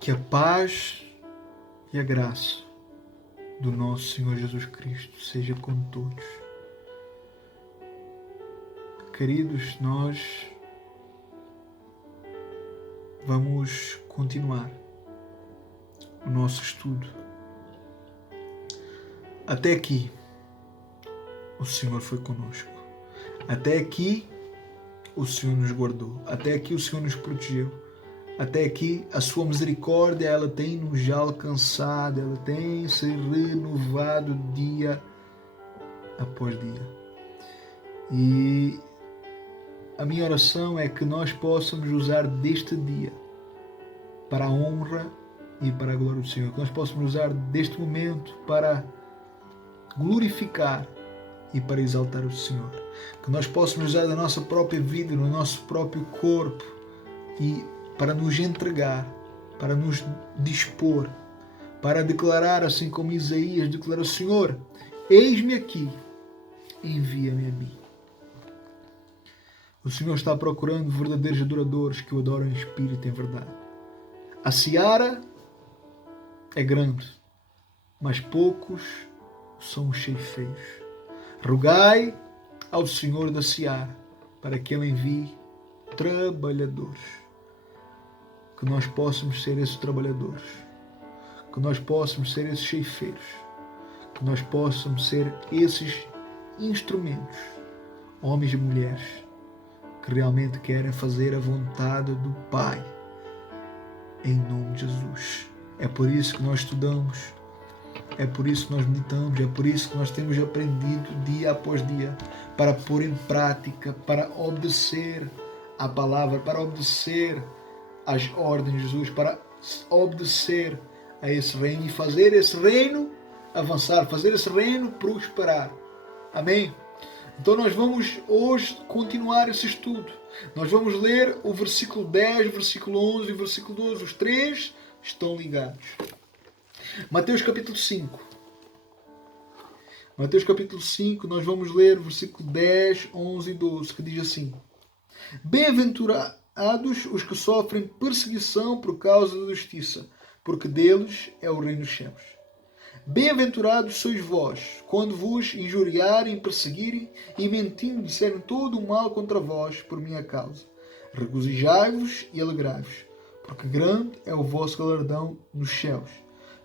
Que a paz e a graça do nosso Senhor Jesus Cristo seja com todos. Queridos, nós vamos continuar o nosso estudo. Até aqui, o Senhor foi conosco. Até aqui, o Senhor nos guardou. Até aqui, o Senhor nos protegeu. Até aqui, a sua misericórdia, ela tem nos já alcançado, ela tem se renovado dia após dia. E a minha oração é que nós possamos usar deste dia para a honra e para a glória do Senhor. Que nós possamos usar deste momento para glorificar e para exaltar o Senhor. Que nós possamos usar da nossa própria vida, no nosso próprio corpo e para nos entregar, para nos dispor, para declarar, assim como Isaías declarou: Senhor, eis-me aqui, envia-me a mim. O Senhor está procurando verdadeiros adoradores que o adoram em espírito e em verdade. A seara é grande, mas poucos são os ceifeiros. Rogai ao Senhor da seara para que Ele envie trabalhadores. Que nós possamos ser esses trabalhadores, que nós possamos ser esses ceifeiros, que nós possamos ser esses instrumentos, homens e mulheres, que realmente querem fazer a vontade do Pai, em nome de Jesus. É por isso que nós estudamos, é por isso que nós meditamos, é por isso que nós temos aprendido dia após dia, para pôr em prática, para obedecer a palavra, para obedecer as ordens de Jesus, para obedecer a esse reino e fazer esse reino avançar, fazer esse reino prosperar. Amém? Então nós vamos hoje continuar esse estudo. Nós vamos ler o versículo 10, o versículo 11 e o versículo 12. Os três estão ligados. Mateus capítulo 5. Mateus capítulo 5, nós vamos ler o versículo 10, 11 e 12, que diz assim: Bem-aventurados os que sofrem perseguição por causa da justiça, porque deles é o reino dos céus. Bem-aventurados sois vós, quando vos injuriarem, perseguirem e mentindo disserem todo o mal contra vós por minha causa. Regozijai-vos e alegrai-vos, porque grande é o vosso galardão nos céus,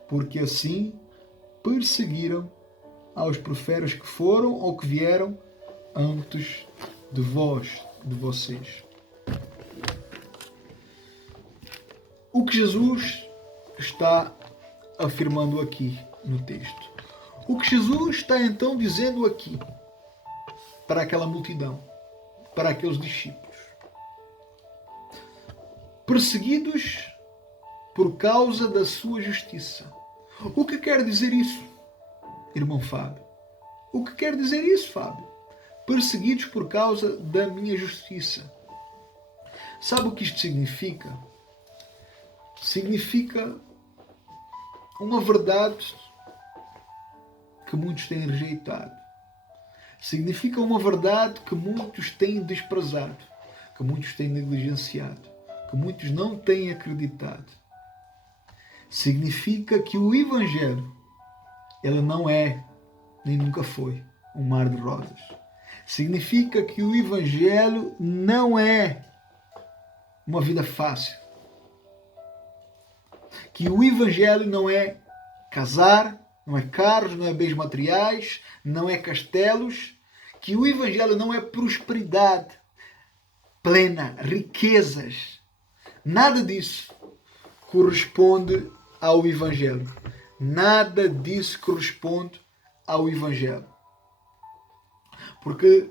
porque assim perseguiram aos profetas que foram ou que vieram antes de vós, de vocês. O que Jesus está afirmando aqui no texto? O que Jesus está então dizendo aqui para aquela multidão, para aqueles discípulos? Perseguidos por causa da sua justiça. O que quer dizer isso, irmão Fábio? O que quer dizer isso, Fábio? Perseguidos por causa da minha justiça. Sabe o que isto significa? Significa uma verdade que muitos têm rejeitado. Significa uma verdade que muitos têm desprezado, que muitos têm negligenciado, que muitos não têm acreditado. Significa que o Evangelho, ele não é, nem nunca foi, um mar de rosas. Significa que o Evangelho não é uma vida fácil. Que o Evangelho não é casar, não é carros, não é bens materiais, não é castelos. Que o Evangelho não é prosperidade plena, riquezas. Nada disso corresponde ao Evangelho. Nada disso corresponde ao Evangelho. Porque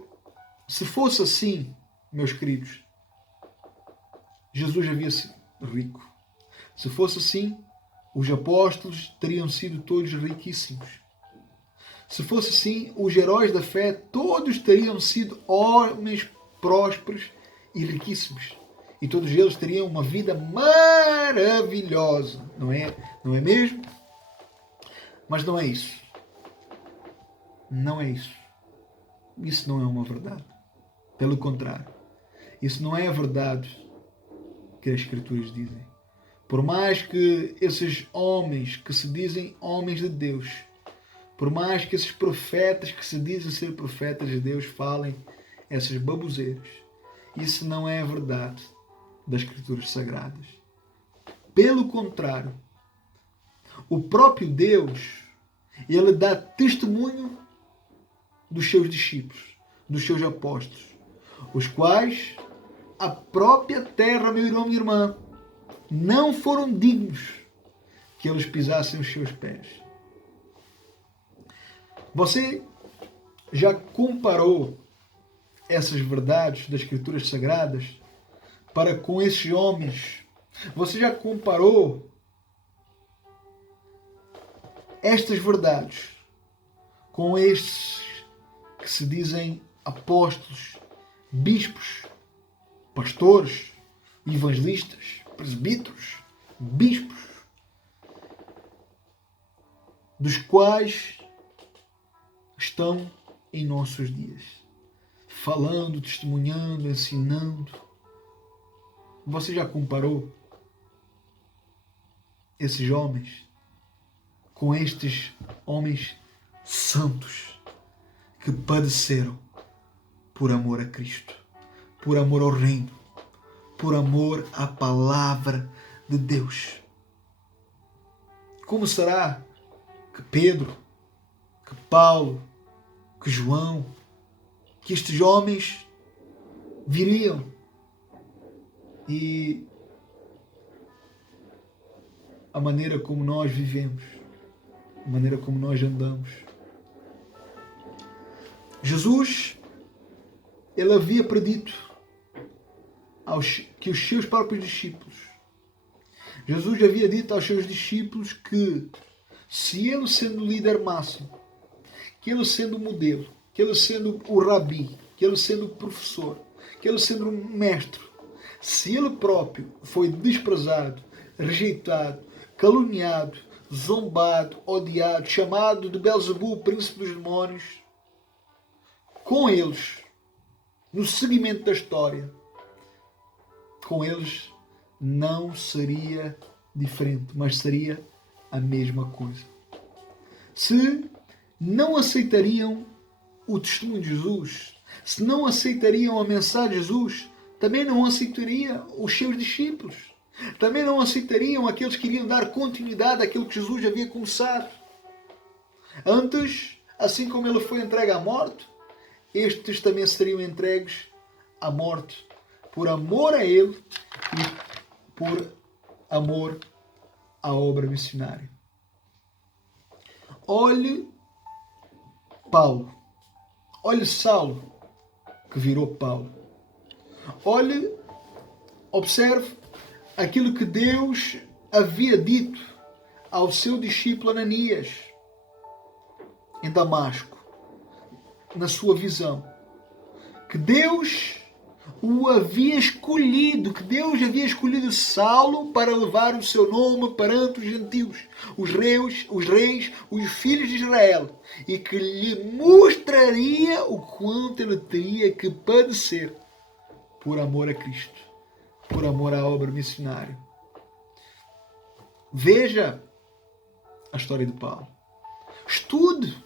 se fosse assim, meus queridos, Jesus havia sido rico. Se fosse assim, os apóstolos teriam sido todos riquíssimos. Se fosse assim, os heróis da fé todos teriam sido homens prósperos e riquíssimos. E todos eles teriam uma vida maravilhosa. Não é mesmo? Mas não é isso. Não é isso. Isso não é uma verdade. Pelo contrário. Isso não é a verdade que as Escrituras dizem. Por mais que esses homens que se dizem homens de Deus, por mais que esses profetas que se dizem ser profetas de Deus falem essas baboseiras, isso não é a verdade das Escrituras Sagradas. Pelo contrário, o próprio Deus, ele dá testemunho dos seus discípulos, dos seus apóstolos, os quais a própria terra, meu irmão, minha irmã, não foram dignos que eles pisassem os seus pés. Você já comparou essas verdades das Escrituras Sagradas para com esses homens? Você já comparou estas verdades com estes que se dizem apóstolos, bispos, pastores, evangelistas, presbíteros, bispos, dos quais estão em nossos dias, falando, testemunhando, ensinando? Você já comparou esses homens com estes homens santos que padeceram por amor a Cristo, por amor ao reino, por amor à palavra de Deus? Como será que Pedro, que Paulo, que João, que estes homens viriam e a maneira como nós vivemos, a maneira como nós andamos? Jesus, ele havia predito que os seus próprios discípulos, Jesus havia dito aos seus discípulos que se ele sendo o líder máximo, que ele sendo o modelo, que ele sendo o rabi, que ele sendo o professor, que ele sendo o mestre, se ele próprio foi desprezado, rejeitado, caluniado, zombado, odiado, chamado de Belzebu, príncipe dos demónios, com eles, no seguimento da história, com eles não seria diferente, mas seria a mesma coisa. Se não aceitariam o testemunho de Jesus, se não aceitariam a mensagem de Jesus, também não aceitariam os seus discípulos, também não aceitariam aqueles que iriam dar continuidade àquilo que Jesus havia começado. Antes, assim como ele foi entregue à morte, estes também seriam entregues à morte, por amor a ele e por amor à obra missionária. Olhe Paulo, olhe Saulo, que virou Paulo. Olhe, observe aquilo que Deus havia dito ao seu discípulo Ananias em Damasco, na sua visão, que Deus o havia escolhido, que Deus havia escolhido Saulo para levar o seu nome perante os gentios, os reis, os filhos de Israel, e que lhe mostraria o quanto ele teria que padecer por amor a Cristo, por amor à obra missionária. Veja a história de Paulo. Estude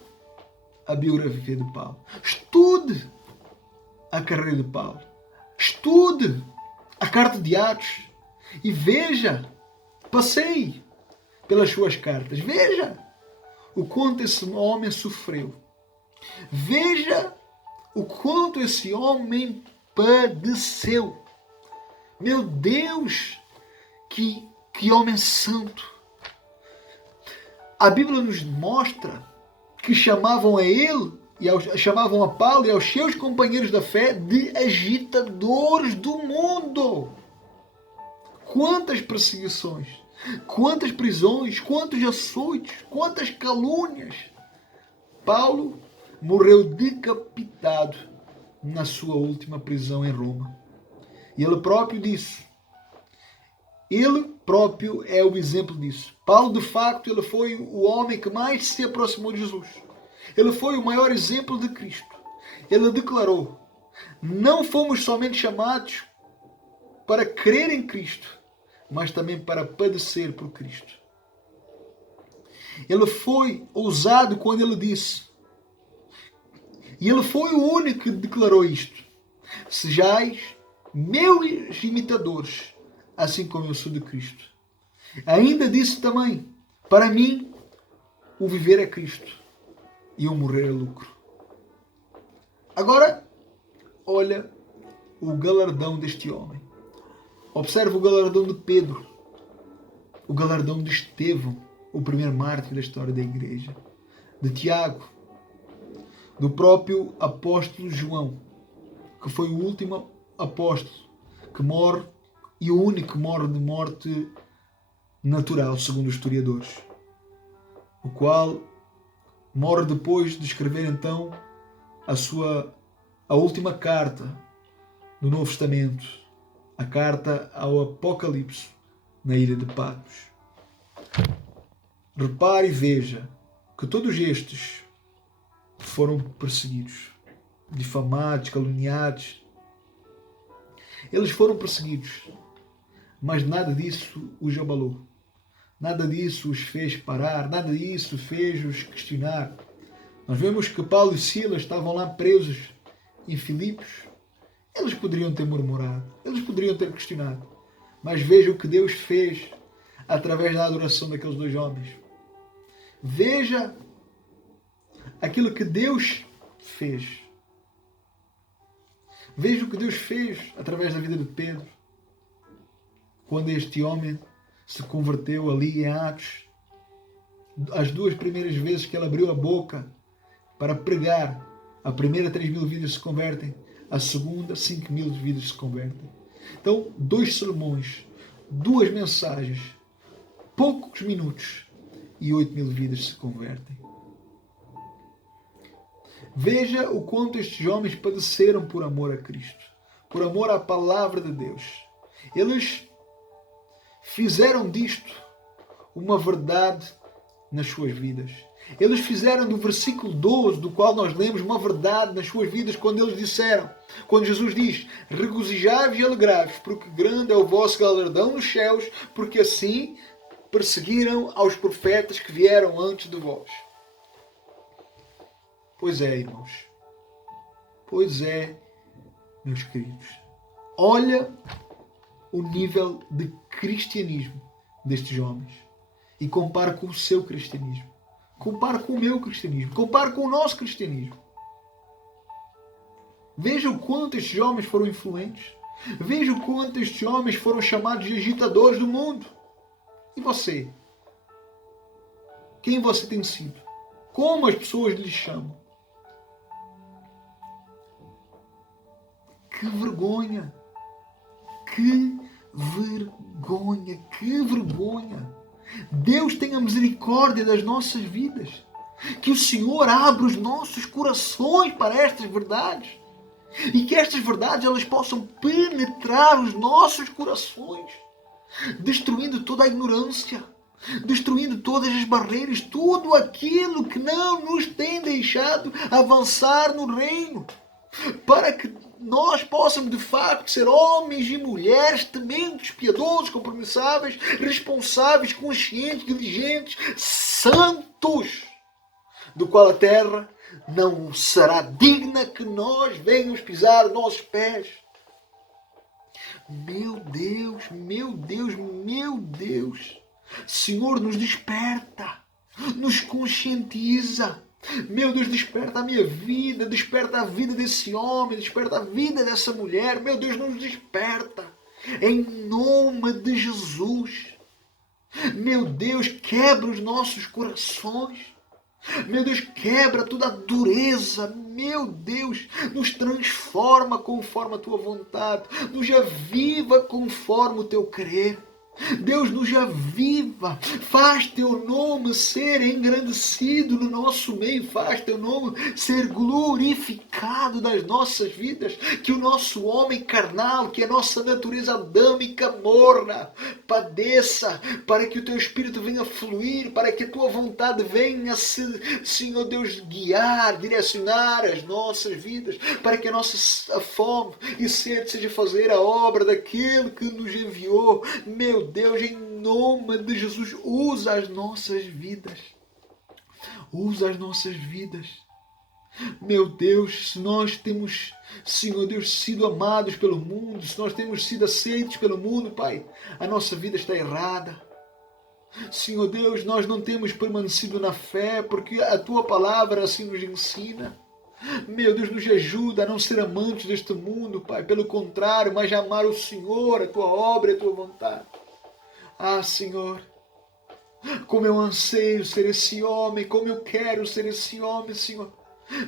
a biografia de Paulo. Estude a carreira de Paulo. Estude a carta de Atos e veja, passeie pelas suas cartas. Veja o quanto esse homem sofreu. Veja o quanto esse homem padeceu. Meu Deus, que homem santo! A Bíblia nos mostra que chamavam a ele, chamavam a Paulo e aos seus companheiros da fé de agitadores do mundo. Quantas perseguições, quantas prisões, quantos açoites, quantas calúnias. Paulo morreu decapitado na sua última prisão em Roma. E ele próprio disse, ele próprio é o exemplo disso. Paulo, de facto, ele foi o homem que mais se aproximou de Jesus. Ele foi o maior exemplo de Cristo. Ele declarou, não fomos somente chamados para crer em Cristo, mas também para padecer por Cristo. Ele foi ousado quando ele disse, e ele foi o único que declarou isto: sejais meus imitadores, assim como eu sou de Cristo. Ainda disse também, para mim, o viver é Cristo e o morrer é lucro. Agora, olha o galardão deste homem. Observa o galardão de Pedro, o galardão de Estevão, o primeiro mártir da história da igreja, de Tiago, do próprio apóstolo João, que foi o último apóstolo que morre e o único que morre de morte natural, segundo os historiadores, o qual morre depois de escrever então a última carta do Novo Testamento, a carta ao Apocalipse, na ilha de Patmos. Repare e veja que todos estes foram perseguidos, difamados, caluniados. Eles foram perseguidos, mas nada disso os abalou. Nada disso os fez parar, nada disso fez-os questionar. Nós vemos que Paulo e Silas estavam lá presos em Filipos. Eles poderiam ter murmurado, eles poderiam ter questionado. Mas veja o que Deus fez através da adoração daqueles dois homens. Veja aquilo que Deus fez. Veja o que Deus fez através da vida de Pedro, quando este homem se converteu ali em Atos. As duas primeiras vezes que ele abriu a boca para pregar, a primeira 3.000 vidas se convertem, a segunda 5.000 vidas se convertem. Então, 2 sermões, 2 mensagens, poucos minutos e 8.000 vidas se convertem. Veja o quanto estes homens padeceram por amor a Cristo, por amor à palavra de Deus. Eles fizeram disto uma verdade nas suas vidas. Eles fizeram do versículo 12, do qual nós lemos, uma verdade nas suas vidas, quando eles disseram, quando Jesus diz: regozijai-vos e alegrai-vos, porque grande é o vosso galardão nos céus, porque assim perseguiram aos profetas que vieram antes de vós. Pois é, irmãos. Pois é, meus queridos. Olha o nível de cristianismo destes homens e compara com o seu cristianismo. Compara com o meu cristianismo. Compara com o nosso cristianismo. Veja o quanto estes homens foram influentes. Veja o quanto estes homens foram chamados de agitadores do mundo. E você? Quem você tem sido? Como as pessoas lhe chamam? Que vergonha! Que vergonha! Que vergonha! Deus tenha misericórdia das nossas vidas. Que o Senhor abra os nossos corações para estas verdades. E que estas verdades elas possam penetrar os nossos corações, destruindo toda a ignorância, destruindo todas as barreiras, tudo aquilo que não nos tem deixado avançar no reino, para que nós possamos de facto ser homens e mulheres tementes, piedosos, compromissáveis, responsáveis, conscientes, diligentes, santos, do qual a terra não será digna que nós venhamos pisar os nossos pés. Meu Deus, meu Deus, meu Deus. Senhor, nos desperta, nos conscientiza. Meu Deus, desperta a minha vida, desperta a vida desse homem, desperta a vida dessa mulher. Meu Deus, nos desperta. Em nome de Jesus. Meu Deus, quebra os nossos corações. Meu Deus, quebra toda a dureza. Meu Deus, nos transforma conforme a tua vontade. Nos aviva conforme o teu querer. Deus, nos aviva, faz teu nome ser engrandecido no nosso meio, faz teu nome ser glorificado nas nossas vidas, que o nosso homem carnal, que a nossa natureza adâmica morra, padeça, para que o teu Espírito venha fluir, para que a tua vontade venha, Senhor Deus, guiar, direcionar as nossas vidas, para que a nossa fome e sede seja fazer a obra daquele que nos enviou. Meu Deus, em nome de Jesus, usa as nossas vidas. Usa as nossas vidas. Meu Deus, se nós temos, Senhor Deus, sido amados pelo mundo, se nós temos sido aceitos pelo mundo, Pai, a nossa vida está errada. Senhor Deus, nós não temos permanecido na fé, porque a Tua palavra assim nos ensina. Meu Deus, nos ajuda a não ser amantes deste mundo, Pai. Pelo contrário, mas a amar o Senhor, a Tua obra e a Tua vontade. Ah, Senhor, como eu anseio ser esse homem, como eu quero ser esse homem, Senhor.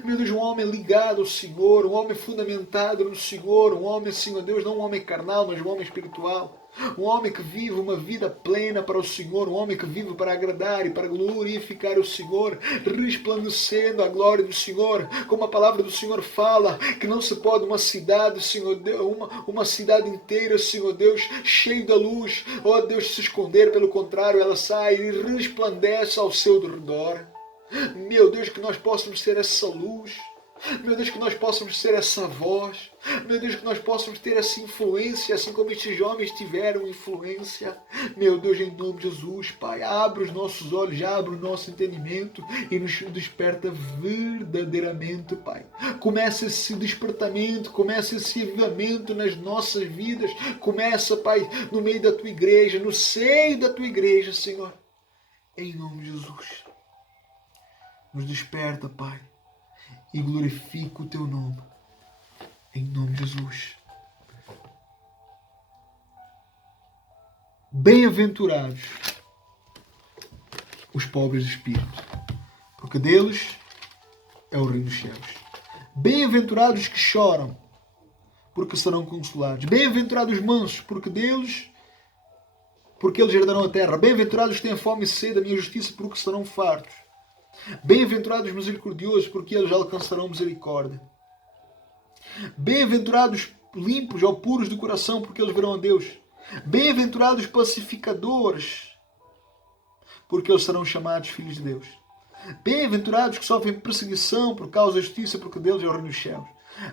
Meu Deus, um homem ligado ao Senhor, um homem fundamentado no Senhor, um homem, Senhor Deus, não um homem carnal, mas um homem espiritual. Um homem que vive uma vida plena para o Senhor, um homem que vive para agradar e para glorificar o Senhor, resplandecendo a glória do Senhor, como a palavra do Senhor fala, que não se pode uma cidade, Senhor Deus, uma cidade inteira, Senhor Deus, cheia da luz, ó Deus, se esconder, pelo contrário, ela sai e resplandece ao seu redor. Meu Deus, que nós possamos ser essa luz. Meu Deus, que nós possamos ser essa voz. Meu Deus, que nós possamos ter essa influência, assim como estes homens tiveram influência. Meu Deus, em nome de Jesus, Pai, abre os nossos olhos, abre o nosso entendimento e nos desperta verdadeiramente, Pai. Começa esse despertamento, começa esse avivamento nas nossas vidas. Começa, Pai, no meio da Tua igreja, no seio da Tua igreja, Senhor. Em nome de Jesus. Nos desperta, Pai, e glorifica o Teu nome. Em nome de Jesus. Bem-aventurados os pobres de espírito, porque deles é o reino dos céus. Bem-aventurados os que choram, porque serão consolados. Bem-aventurados os mansos, porque eles herdarão a terra. Bem-aventurados os que têm fome e sede da minha justiça, porque serão fartos. Bem-aventurados os misericordiosos, porque eles alcançarão misericórdia. Bem-aventurados limpos ou puros de coração, porque eles verão a Deus. Bem-aventurados pacificadores, porque eles serão chamados filhos de Deus. Bem-aventurados que sofrem perseguição por causa da justiça, porque deles é o reino dos céus.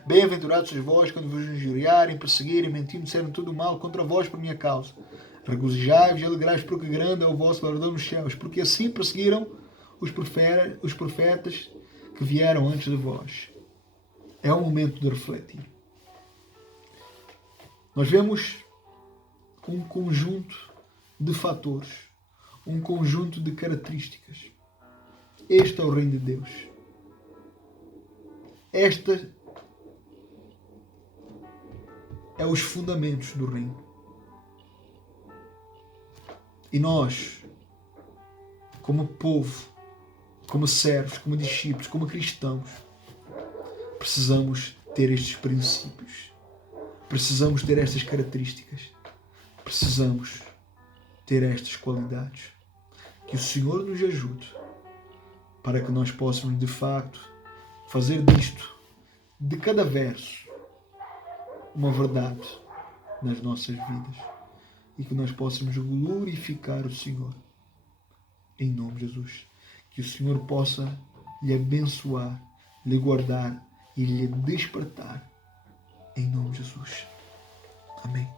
Bem-aventurados sois vós quando vos injuriarem, perseguirem, mentindo, disserem tudo mal contra vós por minha causa. Regozijai-vos e alegrai-vos, porque grande é o vosso galardão nos céus, porque assim perseguiram os profetas que vieram antes de vós. É o momento de refletir. Nós vemos um conjunto de fatores, um conjunto de características. Este é o reino de Deus. Esta é os fundamentos do reino. E nós, como povo, como servos, como discípulos, como cristãos, precisamos ter estes princípios. Precisamos ter estas características. Precisamos ter estas qualidades. Que o Senhor nos ajude para que nós possamos, de facto, fazer disto, de cada verso, uma verdade nas nossas vidas. E que nós possamos glorificar o Senhor. Em nome de Jesus. Que o Senhor possa lhe abençoar, lhe guardar e lhe despertar. Em nome de Jesus. Amém.